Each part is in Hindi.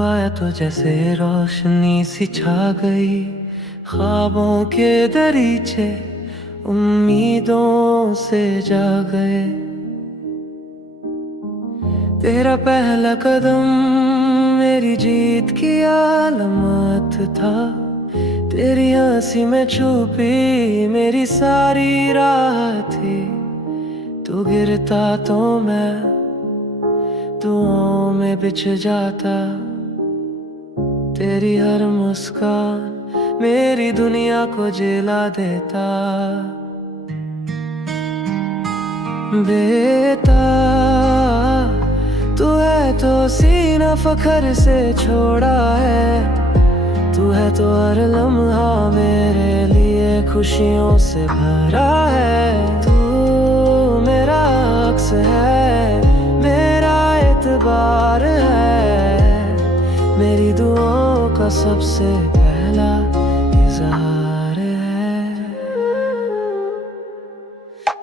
आया तो जैसे रोशनी सी छा गई, ख्वाबों के दरीचे उम्मीदों से जा गए। तेरा पहला कदम मेरी जीत की अलामत था, तेरी हंसी में छुपी मेरी सारी राह थी। तू गिरता तो मैं दुआओं में बिछ जाता, तेरी हर मुस्कान मेरी दुनिया को जिला देता। बेटा तू है तो सीना फखर से छोड़ा है, तू है तो हर लम्हा मेरे लिए खुशियों से भरा है। तू मेरा अक्स है, मेरा एतबार है, मेरी दुआओं का सबसे पहला इज़हार है।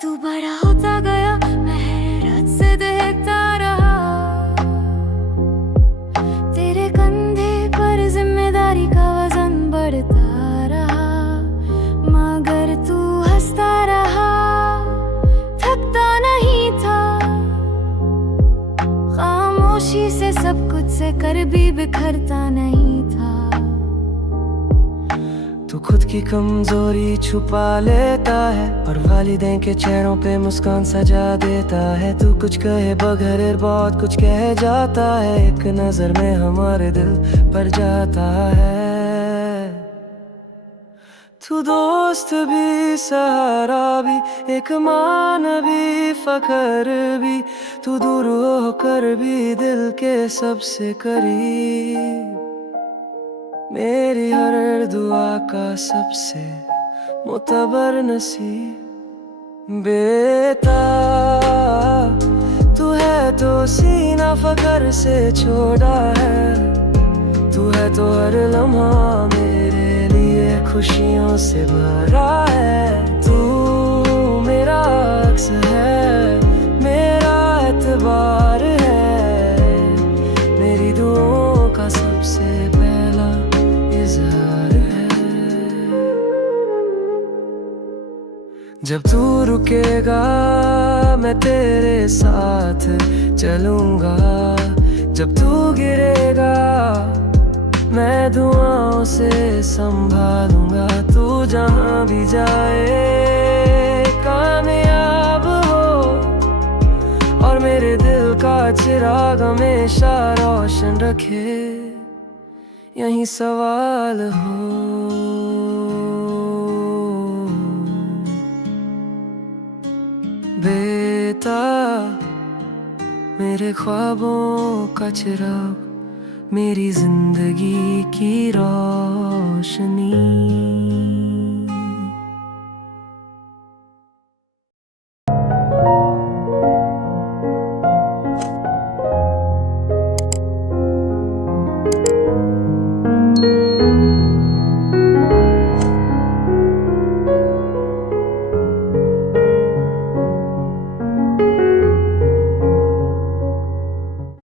तू बड़ा होता गया, मैं हैरत से देखता रहा, तेरे कंधे पर जिम्मेदारी का वजन बढ़ता रहा। मगर तू हंसता रहा, थकता नहीं था, खामोशी से सब कुछ से कर भी बिखरता नहीं था। तू खुद की कमजोरी छुपा लेता है और वालिदैन के चेहरों पे मुस्कान सजा देता है। तू कुछ कहे बगैर बहुत कुछ कह जाता है, एक नजर में हमारे दिल पर जाता है। तू दोस्त भी सहारा भी, एक मान भी फखर भी, तू दूर होकर भी दिल के सबसे करीब, मेरी हर दुआ का सबसे मुतबर नसीब। बेटा तू है तो सीना फखर से छोड़ा है, तू है तो हर लम्हा मेरे लिए खुशियों से भरा है। तू मेरा अक्स है, मेरा एतबार है, मेरी दुआओं का सबसे पहला इज़हार है। जब तू रुकेगा मैं तेरे साथ चलूंगा, जब तू गिरेगा मैं दुआओं से संभालूंगा। तू जहां भी जाए कामयाब हो और मेरे दिल का चिराग हमेशा रोशन रखे, यही सवाल हो। बेटा मेरे ख्वाबों का चिराग, मेरी जिंदगी की रोशनी।